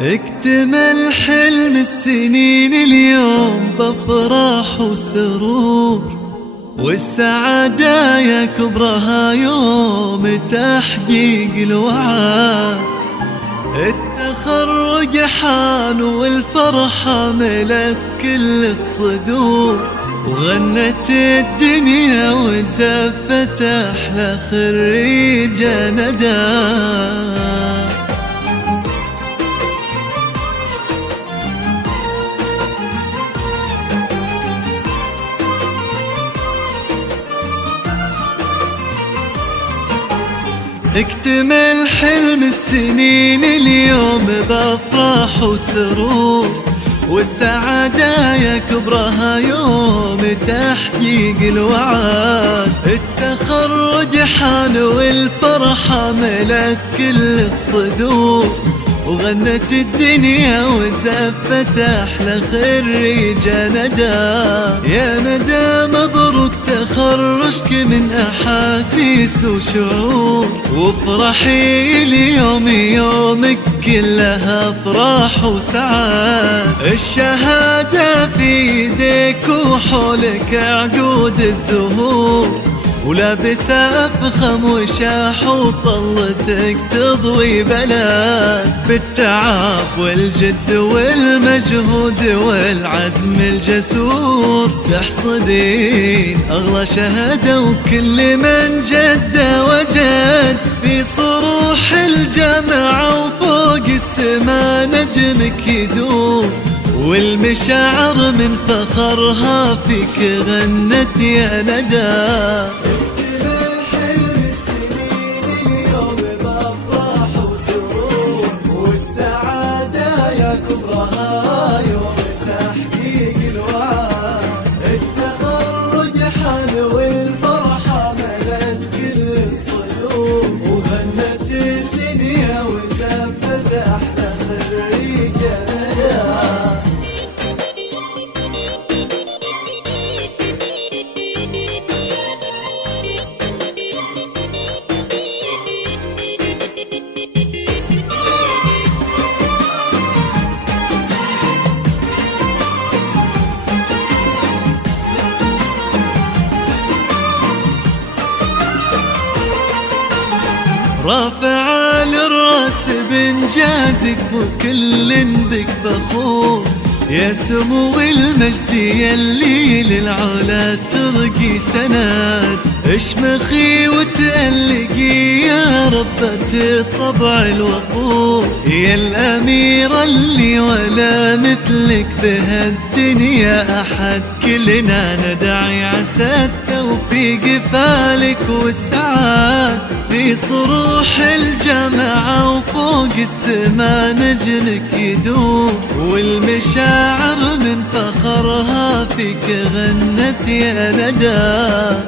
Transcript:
اكتمل حلم السنين اليوم بافراح وسرور، والسعادة يا كبرها يوم تحقيق الوعد. التخرج حان والفرحة ملت كل الصدور، وغنت الدنيا وزفت أحلى خريجة ندى. اكتمل حلم السنين اليوم بافراح وسرور، والسعادة يا كبرها يوم تحقيق الوعد. التخرج حان والفرحة ملت كل الصدور، وغنت الدنيا وزفت أحلى خريجة ندى. يا ندى مبروك تخرجك من أحاسيس وشعور، وافرحي اليوم يومك كلها افراح وسعاد. الشهادة في يديك وحولك عقود الزهور، ولابسة أفخم وشاح وطلتك تضوي بلد. بالتعب والجد والمجهود والعزم الجسور تحصدين أغلى شهادة، وكل من جد وجد في صروح الجامعة وفوق السما نجمك يدور. والمشاعر من فخرها فيك غنت يا ندى. رافع للراس بإنجازك وكل بك فخور، يا سمو المجد يلي للعلا ترقي سند. اشمخي وتألقي يا ربة الطبع الوقور، يا الأميرة اللي ولا مثلك بهالدنيا أحد. كلنا ندعي عسى التوفيق فالك والسعاد، في صروح الجامعة وفوق السما نجمك يدور. والمشاعر من فخرها فيك غنت يا ندى.